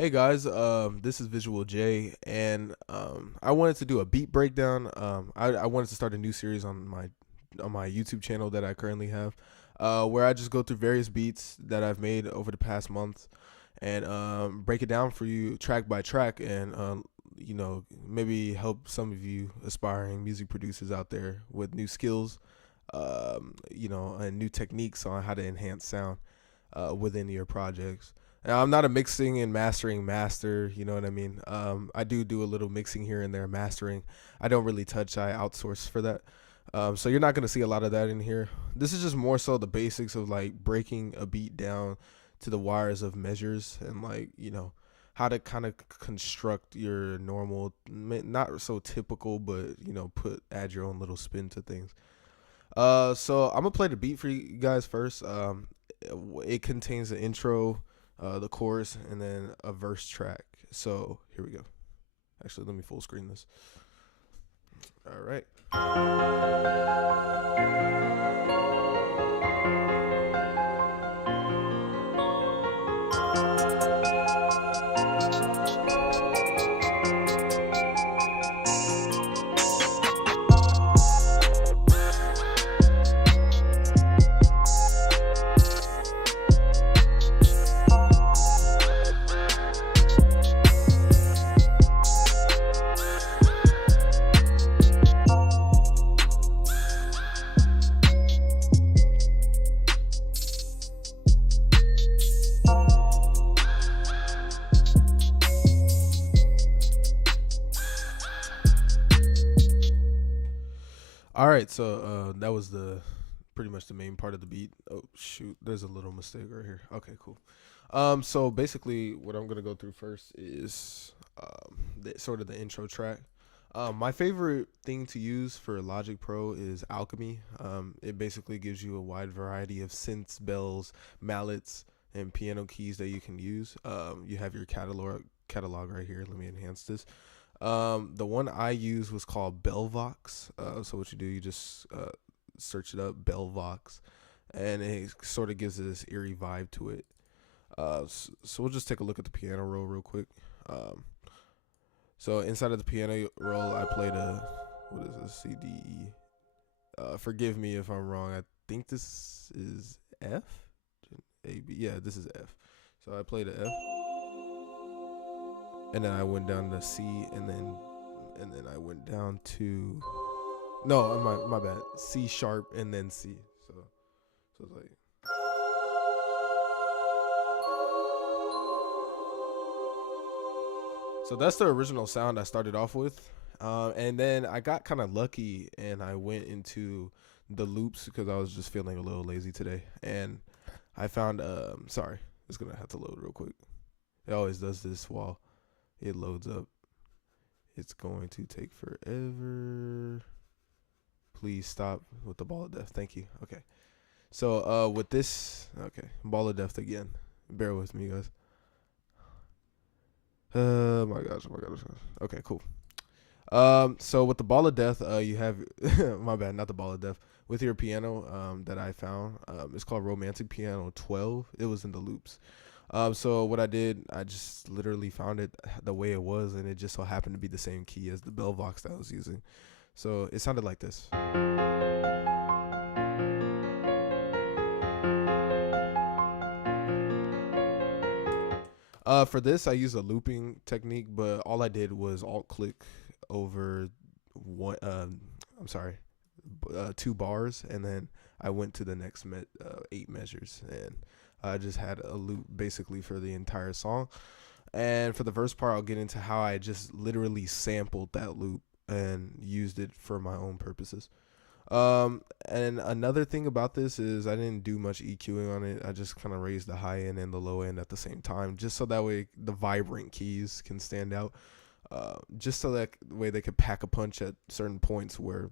Hey guys, this is Visual J, and I wanted to do a beat breakdown. I wanted to start a new series on my YouTube channel that I currently have, where I just go through various beats that I've made over the past month, and break it down for you track by track, and maybe help some of you aspiring music producers out there with new skills, and new techniques on how to enhance sound within your projects. Now, I'm not a mixing and mastering master, you know what I mean? I do a little mixing here and there, mastering. I don't really touch, I outsource for that. So you're not going to see a lot of that in here. This is just more so the basics of like breaking a beat down to the wires of measures and how to kind of construct your normal, not so typical, but add your own little spin to things. So I'm gonna play the beat for you guys first. It contains the intro, the chorus, and then a verse track. So here we go. Actually, let me full screen this. All right. All right, so that was the pretty much the main part of the beat. Oh shoot, there's a little mistake right here. Okay, cool. So basically, what I'm gonna go through first is sort of the intro track. My favorite thing to use for Logic Pro is Alchemy. It basically gives you a wide variety of synths, bells, mallets, and piano keys that you can use. You have your catalog right here. Let me enhance this. The one I used was called Bellvox. So what you do, you just search it up, Bellvox, and it sort of gives this eerie vibe to it. So we'll just take a look at the piano roll real quick. Um, so inside of the piano roll, I played a what is this, C D E. Forgive me if I'm wrong. I think this is F, A B. Yeah, this is F. So I played a F, and then I went down to C, and then I went down to no, my bad. C sharp and then C. So it's like so that's the original sound I started off with, and then I got kind of lucky and I went into the loops because I was just feeling a little lazy today, and I found sorry, it's gonna have to load real quick. It always does this while it loads up. It's going to take forever. Please stop with the ball of death. Thank you. Okay. So with this, okay, ball of death again. Bear with me, guys. My gosh, oh my gosh. Okay, cool. So with the ball of death, you have my bad, not the ball of death. With your piano, that I found, it's called Romantic Piano 12. It was in the loops. So what I did, I just literally found it the way it was, and it just so happened to be the same key as the Bellvox that I was using. So it sounded like this. For this, I use a looping technique, but all I did was alt click over one. I'm sorry, two bars, and then I went to the next 8 measures, and I just had a loop basically for the entire song. And for the first part, I'll get into how I just literally sampled that loop and used it for my own purposes. And another thing about this is I didn't do much EQing on it. I just kind of raised the high end and the low end at the same time, just so that way the vibrant keys can stand out. Just so that way they could pack a punch at certain points where,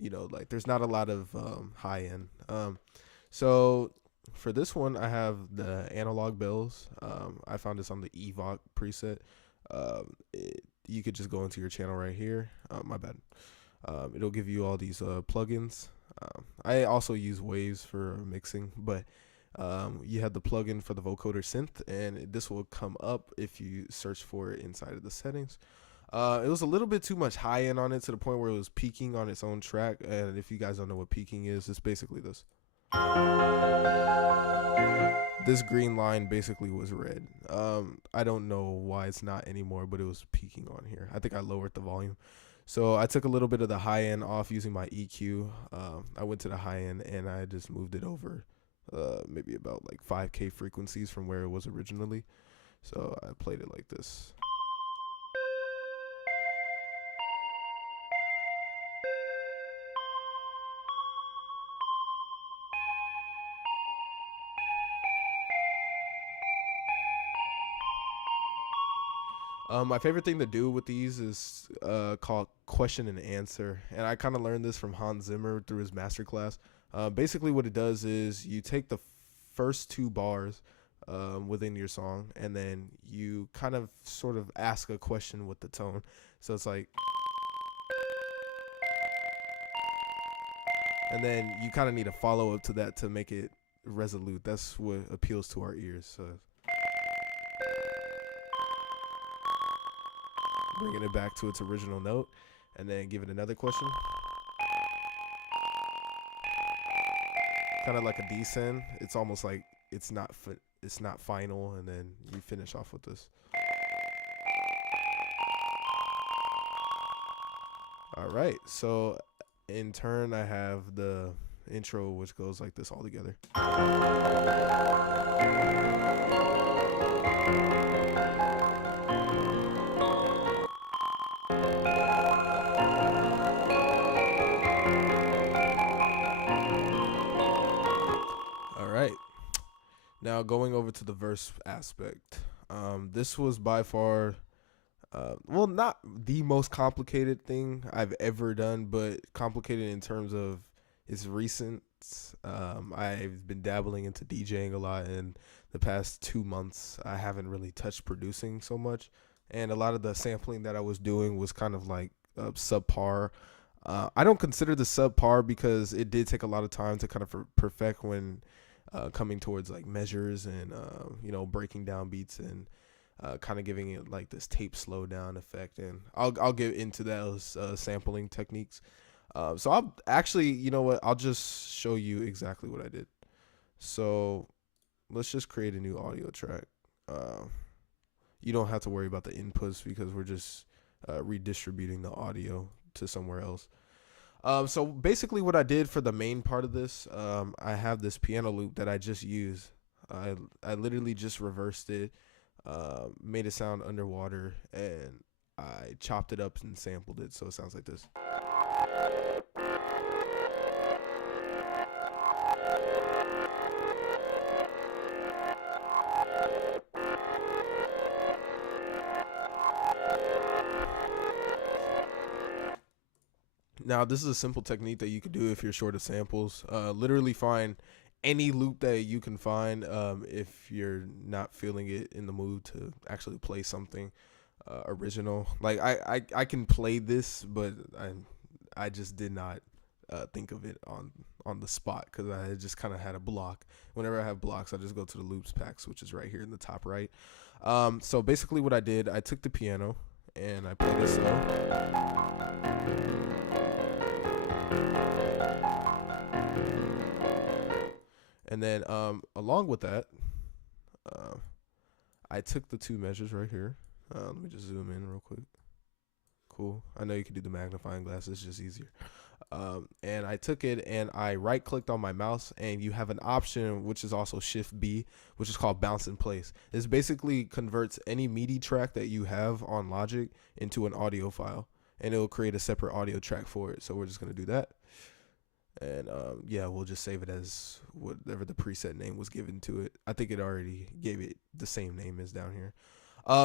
like there's not a lot of high end. So for this one, I have the analog bells. I found this on the Evoc preset. You could just go into your channel right here. My bad. It'll give you all these plugins. I also use Waves for mixing, but You have the plugin for the vocoder synth, and this will come up if you search for it inside of the settings. It was a little bit too much high end on it to the point where it was peaking on its own track. And if you guys don't know what peaking is, it's basically this. This green line basically was red. I don't know why it's not anymore, but it was peaking on here. I think I lowered the volume. So I took a little bit of the high end off using my EQ. I went to the high end and I just moved it over maybe about like 5K frequencies from where it was originally. So I played it like this. My favorite thing to do with these is called question and answer, and I kind of learned this from Hans Zimmer through his masterclass. Basically, what it does is you take the first two bars within your song, and then you kind of sort of ask a question with the tone. So it's like, and then you kind of need a follow up to that to make it resolute. That's what appeals to our ears. So bringing it back to its original note, and then give it another question. Kind of like a descend. It's almost like it's not final, and then you finish off with this. All right. So in turn, I have the intro, which goes like this all together. Now going over to the verse aspect, this was by far, well, not the most complicated thing I've ever done, but complicated in terms of its recent. I've been dabbling into DJing a lot, and the past 2 months I haven't really touched producing so much, and a lot of the sampling that I was doing was kind of like subpar. I don't consider the subpar because it did take a lot of time to kind of perfect when coming towards like measures and breaking down beats and kind of giving it like this tape slow down effect, and I'll get into those sampling techniques. So I'll actually, you know what, I'll just show you exactly what I did. So let's just create a new audio track. You don't have to worry about the inputs because we're just redistributing the audio to somewhere else. So basically what I did for the main part of this, I have this piano loop that I just use. I literally just reversed it, made it sound underwater, and I chopped it up and sampled it so it sounds like this. Now, this is a simple technique that you could do if you're short of samples. Literally find any loop that you can find if you're not feeling it in the mood to actually play something original. Like I can play this, but I just did not think of it on the spot because I just kind of had a block. Whenever I have blocks, I just go to the loops packs, which is right here in the top right. So basically what I did, I took the piano and I played it slow. And then along with that, I took the two measures right here. Let me just zoom in real quick. Cool. I know you can do the magnifying glass. It's just easier. And I took it and I right clicked on my mouse, and you have an option which is also Shift B, which is called bounce in place. This basically converts any MIDI track that you have on Logic into an audio file, and it will create a separate audio track for it. So we're just going to do that. And yeah, we'll just save it as whatever the preset name was given to it. I think it already gave it the same name as down here.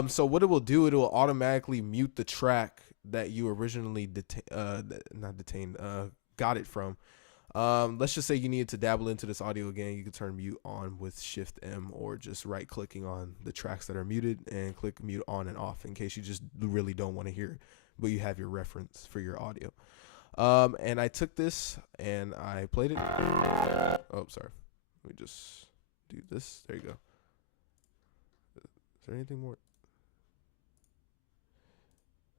So what it will do, it will automatically mute the track that you originally got it from. Let's just say you needed to dabble into this audio again. You can turn mute on with Shift M, or just right clicking on the tracks that are muted and click mute on and off in case you just really don't want to hear it, but you have your reference for your audio. And I took this and I played it. Oh, sorry. Let me just do this. There you go. Is there anything more?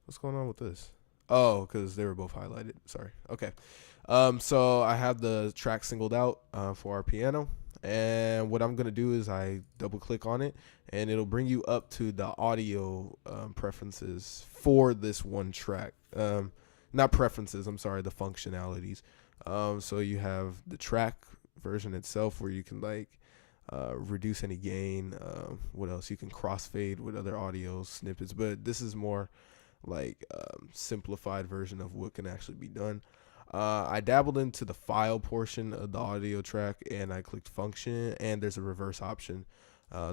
What's going on with this? Oh, because they were both highlighted. Sorry. Okay. So I have the track singled out for our piano. And what I'm going to do is I double click on it and it'll bring you up to the audio preferences for this one track. Not preferences, I'm sorry, the functionalities. So you have the track version itself where you can like reduce any gain. What else? You can crossfade with other audio snippets, but this is more like simplified version of what can actually be done. I dabbled into the file portion of the audio track and I clicked function and there's a reverse option.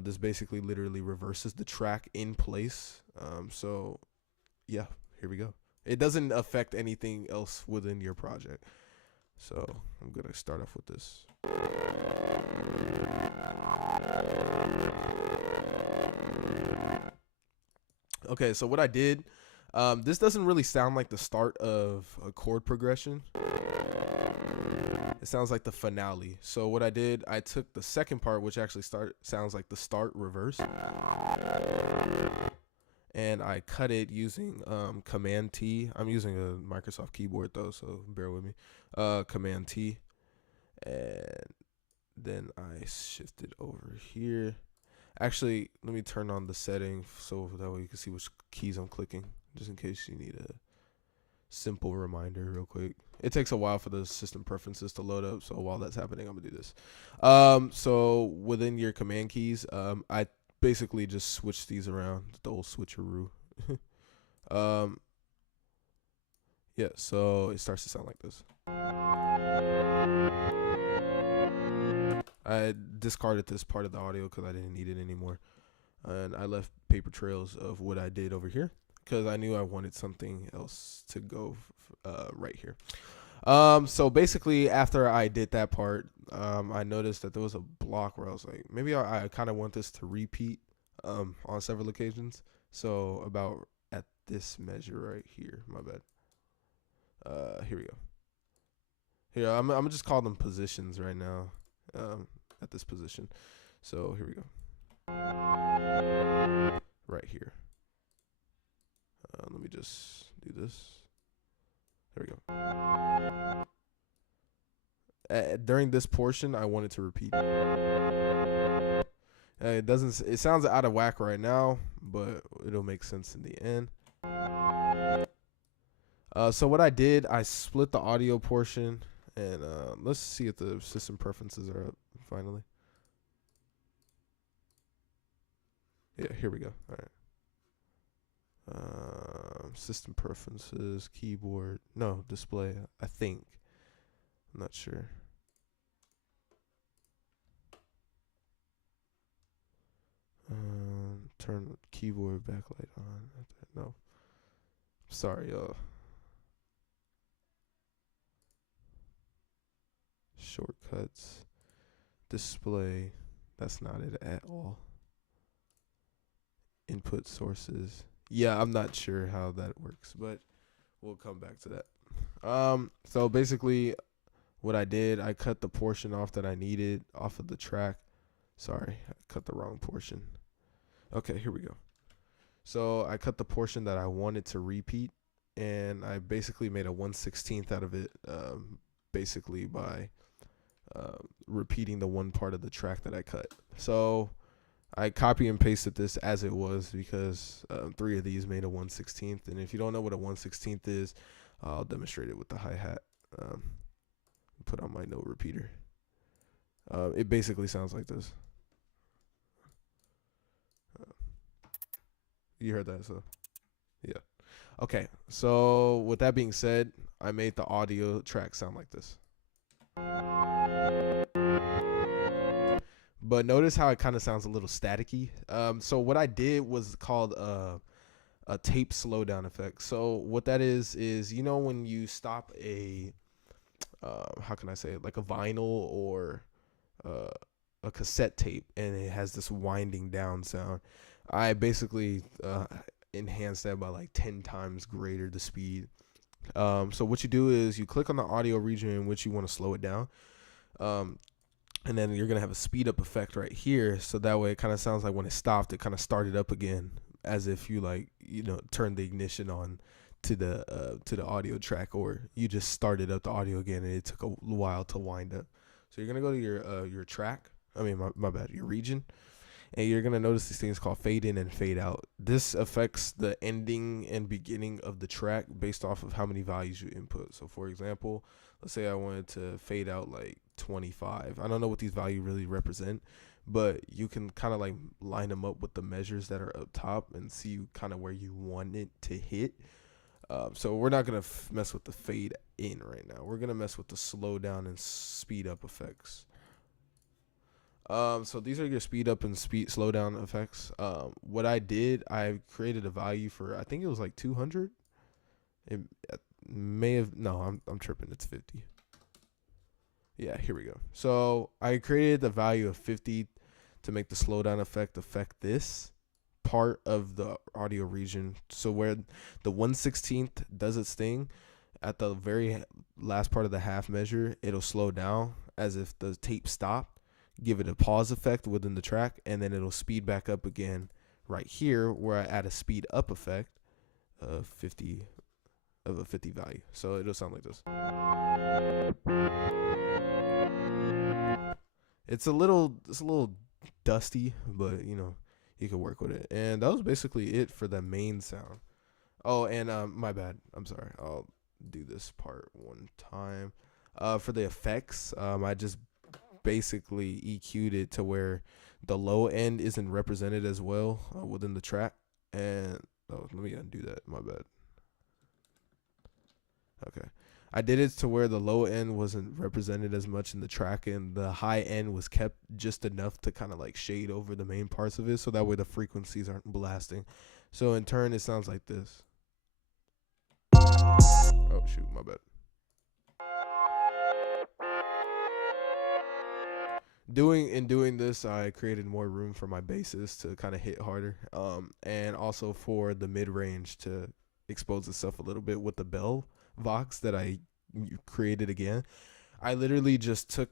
This basically literally reverses the track in place. So yeah, here we go. It doesn't affect anything else within your project. So I'm going to start off with this. Okay, so what I did, this doesn't really sound like the start of a chord progression. It sounds like the finale. So what I did, I took the second part, which actually sounds like the start reverse, and I cut it using Command T. I'm using a Microsoft keyboard though, so bear with me. Command T, and then I shifted over here. Actually, let me turn on the setting so that way you can see which keys I'm clicking, just in case you need a simple reminder real quick. It takes a while for the system preferences to load up, so while that's happening, I'm gonna do this. So within your command keys, I basically just switch these around, the old switcheroo. Yeah, so it starts to sound like this. I discarded this part of the audio because I didn't need it anymore, and I left paper trails of what I did over here because I knew I wanted something else to go right here. So basically, after I did that part, I noticed that there was a block where I was like, maybe I kind of want this to repeat on several occasions. So about at this measure right here, my bad. Here we go. Here, I'm gonna just call them positions right now. At this position. So here we go. Right here. Let me just do this. There we go. During this portion, I wanted to repeat. It doesn't. It sounds out of whack right now, but it'll make sense in the end. So what I did, I split the audio portion, and let's see if the system preferences are up finally. Yeah, here we go. All right. System preferences, keyboard, no, display, I think. I'm not sure. Turn keyboard backlight on. No. Sorry, y'all. Shortcuts. Display. That's not it at all. Input sources. Yeah, I'm not sure how that works, but we'll come back to that. So basically what I did, I cut the portion off that I needed off of the track. Sorry, I cut the wrong portion. Okay, here we go. So I cut the portion that I wanted to repeat, and I basically made a 1/16 out of it, basically by repeating the one part of the track that I cut. So I copy and pasted this as it was because 3 of these made a 1/16. And if you don't know what a 1/16 is, I'll demonstrate it with the hi-hat. Put on my note repeater. It basically sounds like this. You heard that, so yeah. Okay, so with that being said, I made the audio track sound like this. But notice how it kind of sounds a little staticky. So what I did was called a tape slowdown effect. So what that is you know when you stop a how can I say it, like a vinyl or a cassette tape, and it has this winding down sound. I basically enhanced that by like 10 times greater the speed. So what you do is you click on the audio region in which you want to slow it down. and then you're gonna have a speed up effect right here, so that way it kind of sounds like when it stopped, it kind of started up again, as if you like turned the ignition on to the audio track, or you just started up the audio again and it took a while to wind up. So you're gonna go to your track. I mean, my bad, your region, and you're gonna notice these things called fade in and fade out. This affects the ending and beginning of the track based off of how many values you input. So for example, let's say I wanted to fade out like 25. I don't know what these values really represent, but you can kind of like line them up with the measures that are up top and see kind of where you want it to hit. So we're not gonna mess with the fade in right now. We're gonna mess with the slow down and speed up effects. So these are your speed up and speed slow down effects. What I did, I created a value for, I think it was like 200. It may have, no, I'm tripping. It's 50. Yeah, here we go. So I created the value of 50 to make the slowdown effect affect this part of the audio region. So where the 1/16th does its thing, at the very last part of the half measure, it'll slow down as if the tape stopped, give it a pause effect within the track, and then it'll speed back up again right here where I add a speed up effect of 50 of a 50 value. So it'll sound like this. It's a little dusty, but you can work with it. And that was basically it for the main sound. Oh, and my bad. I'm sorry. I'll do this part one time. For the effects, I just basically EQ'd it to where the low end isn't represented as well within the track. And let me undo that. My bad. Okay. I did it to where the low end wasn't represented as much in the track, and the high end was kept just enough to kind of like shade over the main parts of it, so that way the frequencies aren't blasting. So in turn, it sounds like this. Oh shoot, my bad. Doing this, I created more room for my basses to kind of hit harder, and also for the mid range to expose itself a little bit with the bell Vox that I created again. I literally just took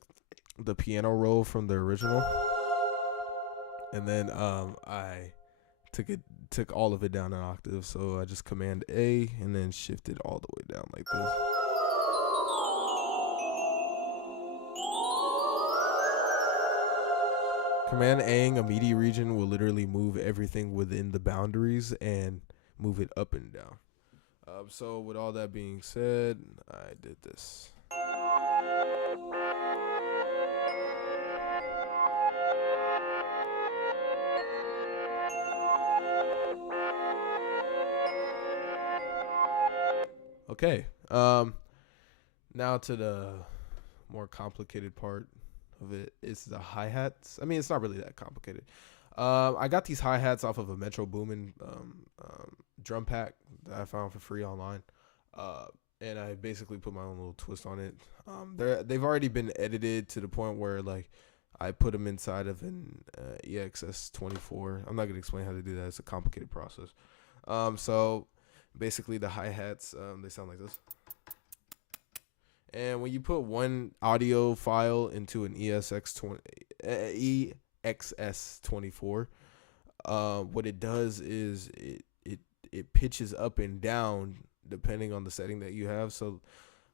the piano roll from the original, and then I took all of it down an octave. So I just Command A and then shifted all the way down like this. Command A-ing a MIDI region will literally move everything within the boundaries and move it up and down. So with all that being said, I did this. Okay. Now to the more complicated part of it is the hi-hats. I mean, it's not really that complicated. I got these hi-hats off of a Metro Boomin drum pack that I found for free online. And I basically put my own little twist on it. They've already been edited to the point where like I put them inside of an EXS24. I'm not gonna explain how to do that. It's a complicated process. So basically the hi-hats, they sound like this. And when you put one audio file into an EXS24, what it does is it pitches up and down depending on the setting that you have. So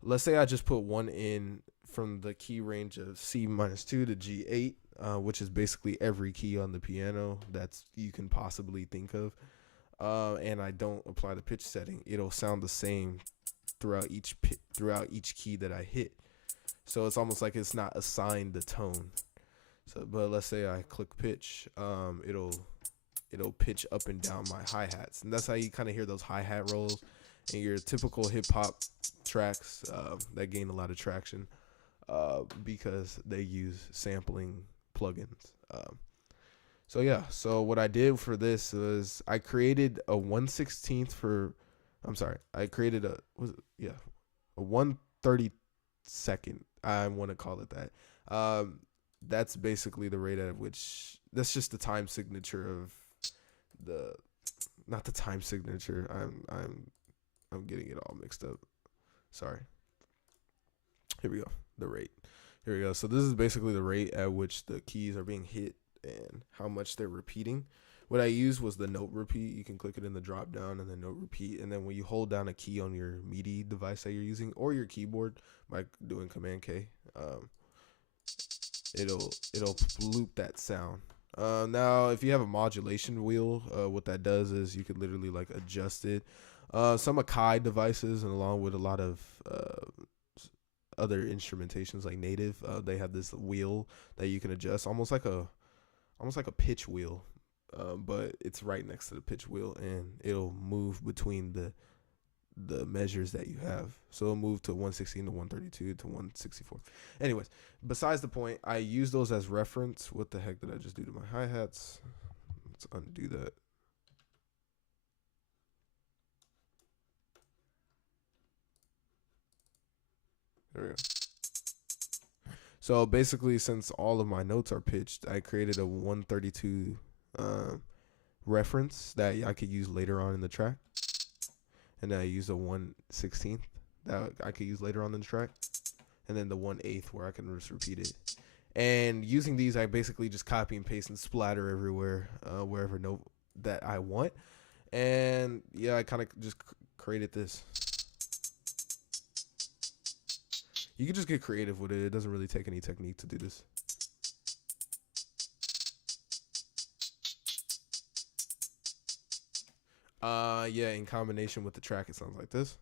let's say I just put one in from the key range of C-2 to G8, which is basically every key on the piano that's you can possibly think of. And I don't apply the pitch setting, it'll sound the same throughout each key that I hit. So it's almost like it's not assigned the tone. So, but let's say I click pitch, it'll pitch up and down my hi-hats, and that's how you kind of hear those hi-hat rolls in your typical hip-hop tracks that gain a lot of traction because they use sampling plugins. So yeah, so what I did for this was I created a 1/16 for, I created a 1/32nd. I want to call it that. That's basically the rate at which, that's just the time signature of not the time signature. I'm getting it all mixed up. Sorry. Here we go. The rate. Here we go. So this is basically the rate at which the keys are being hit and how much they're repeating. What I used was the note repeat. You can click it in the drop down and then note repeat. And then when you hold down a key on your MIDI device that you're using or your keyboard by doing Command K, it'll loop that sound. Now, if you have a modulation wheel, what that does is you could literally like adjust it. Some Akai devices, and along with a lot of other instrumentations like Native, they have this wheel that you can adjust, almost like a pitch wheel, but it's right next to the pitch wheel, and it'll move between the measures that you have. So it'll move to 116 to 132 to 164. Anyways, besides the point, I use those as reference. What the heck did I just do to my hi-hats? Let's undo that. There we go. So basically, since all of my notes are pitched, I created a 132 reference that I could use later on in the track. And then I use a 1/16 that I could use later on in the track. And then the 1/8 where I can just repeat it. And using these, I basically just copy and paste and splatter everywhere, wherever note that I want. And yeah, I kind of just created this. You can just get creative with it. It doesn't really take any technique to do this. Yeah, in combination with the track, it sounds like this.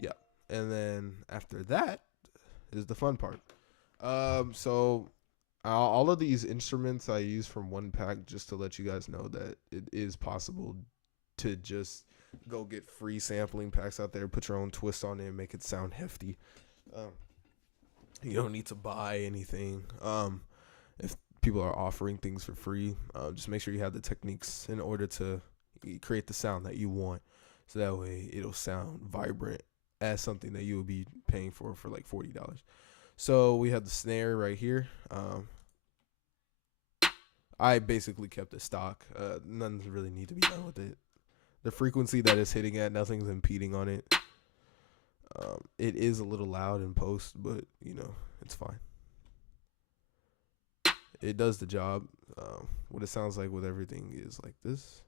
Yeah, and then after that is the fun part. So all of these instruments I use from one pack just to let you guys know that it is possible to just go get free sampling packs out there, put your own twist on it, and make it sound hefty. You don't need to buy anything. If people are offering things for free, just make sure you have the techniques in order to create the sound that you want. So that way it'll sound vibrant as something that you would be paying for like $40. So we have the snare right here. I basically kept it stock. Nothing really need to be done with it. The frequency that it's hitting at, nothing's impeding on it. It is a little loud in post, but you know, it's fine. It does the job. What it sounds like with everything is like this.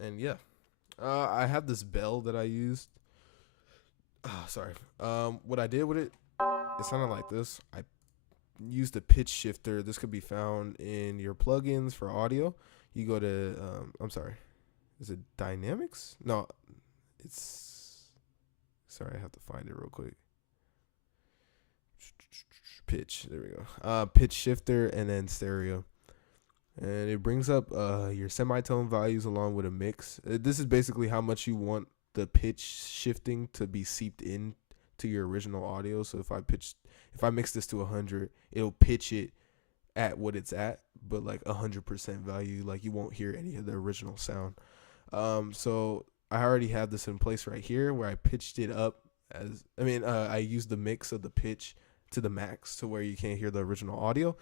And yeah, I have this bell that I used. Sorry. What I did with it, it sounded like this. I used a pitch shifter. This could be found in your plugins for audio. You go to, I'm sorry, is it Dynamics? No, it's, sorry, I have to find it real quick. Pitch, there we go. Pitch shifter and then stereo. And it brings up your semitone values along with a mix. This is basically how much you want the pitch shifting to be seeped in to your original audio. So if I mix this to 100, it'll pitch it at what it's at, but like 100% value, like you won't hear any of the original sound. So I already have this in place right here where I pitched it up I used the mix of the pitch to the max to where you can't hear the original audio.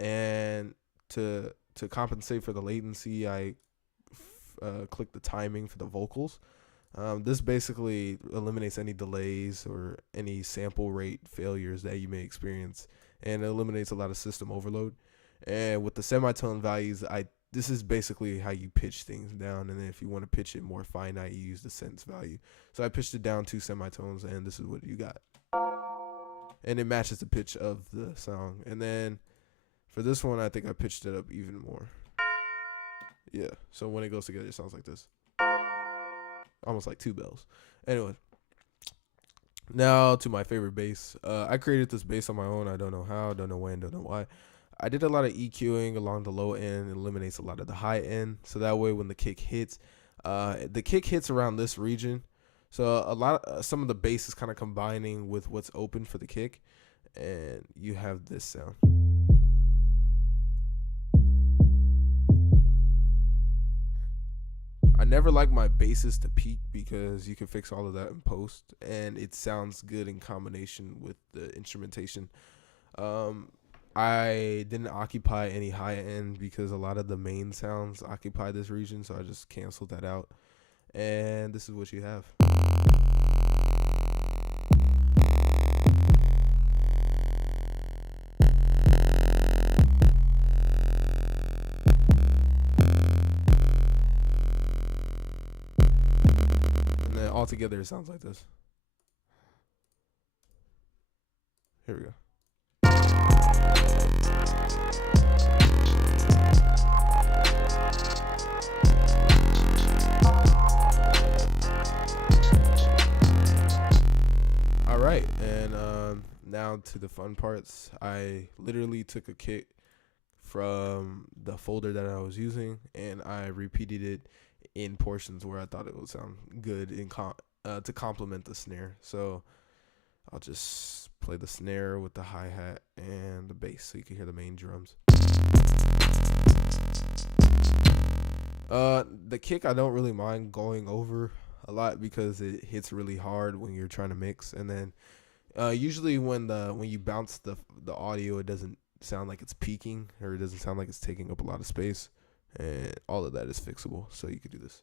And to compensate for the latency, I click the timing for the vocals. This basically eliminates any delays or any sample rate failures that you may experience, and it eliminates a lot of system overload. And with the semitone values, this is basically how you pitch things down. And then if you want to pitch it more finite, you use the sense value. So I pitched it down 2 semitones, and this is what you got. And it matches the pitch of the song. And then for this one, I think I pitched it up even more. Yeah, so when it goes together, it sounds like this. Almost like 2 bells. Anyway, now to my favorite bass. I created this bass on my own. I don't know how, don't know when, don't know why. I did a lot of EQing along the low end. It eliminates a lot of the high end. So that way when the kick hits around this region. So some of the bass is kind of combining with what's open for the kick. And you have this sound. I never like my basses to peak because you can fix all of that in post, and it sounds good in combination with the instrumentation. Um, I didn't occupy any high end because a lot of the main sounds occupy this region, so I just canceled that out. And this is what you have. And then all together it sounds like this. Here we go. All right, and now to the fun parts. I literally took a kit from the folder that I was using, and I repeated it in portions where I thought it would sound good to complement the snare. So I'll just play the snare with the hi-hat and the bass so you can hear the main drums. The kick I don't really mind going over a lot because it hits really hard when you're trying to mix, and then usually when you bounce the audio, it doesn't sound like it's peaking, or it doesn't sound like it's taking up a lot of space, and all of that is fixable, so you could do this.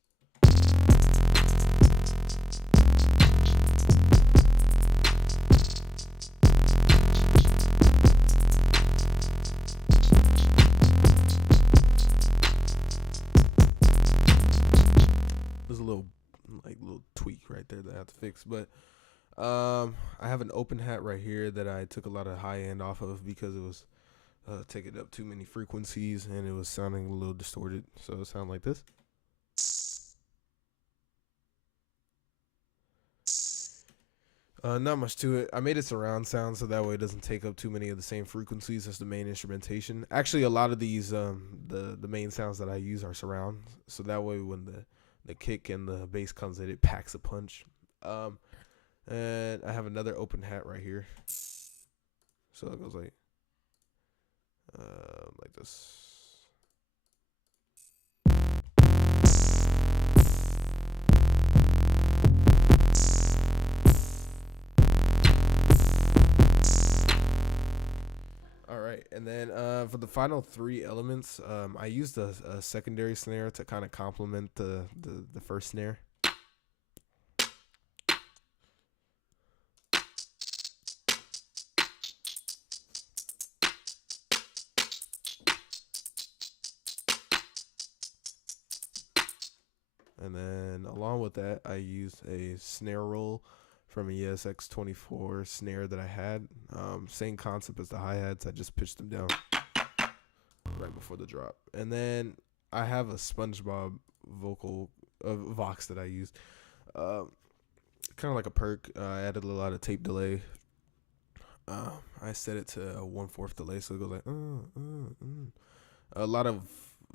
There's a little tweak right there that I have to fix, but I have an open hat right here that I took a lot of high end off of because it was taking up too many frequencies and it was sounding a little distorted, so it sounded like this. Not much to it. I made it surround sound so that way it doesn't take up too many of the same frequencies as the main instrumentation. Actually, a lot of these the main sounds that I use are surround, so that way when the kick and the bass comes in, it packs a punch. And I have another open hat right here, so it goes like this. All right, and then for the final three elements, I used a secondary snare to kind of complement the first snare. And then along with that, I used a snare roll from a ESX24 snare that I had. Same concept as the hi-hats. I just pitched them down right before the drop. And then I have a SpongeBob vocal Vox that I used. Kind of like a perk. I added a lot of tape delay. I set it to a 1/4 delay, so it goes like a lot of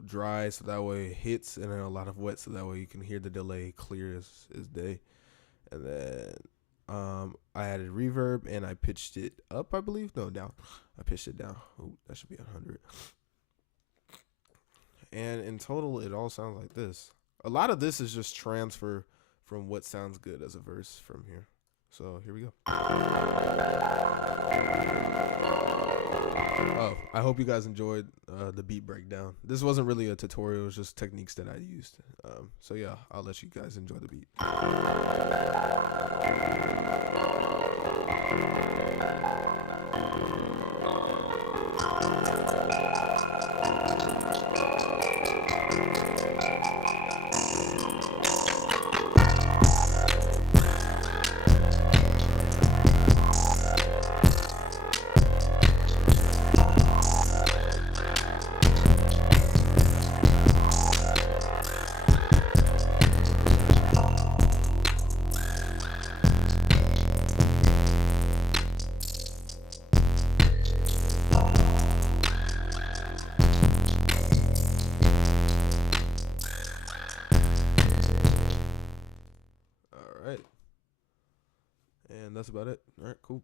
dry, so that way it hits, and then a lot of wet, so that way you can hear the delay clear as day. And then I added reverb, and I pitched it up, I believe. No, down. I pitched it down. Ooh, that should be 100. And in total, it all sounds like this. A lot of this is just transfer from what sounds good as a verse from here. So here we go. Oh, I hope you guys enjoyed the beat breakdown. This wasn't really a tutorial, it was just techniques that I used. So yeah, I'll let you guys enjoy the beat. And that's about it. All right, cool.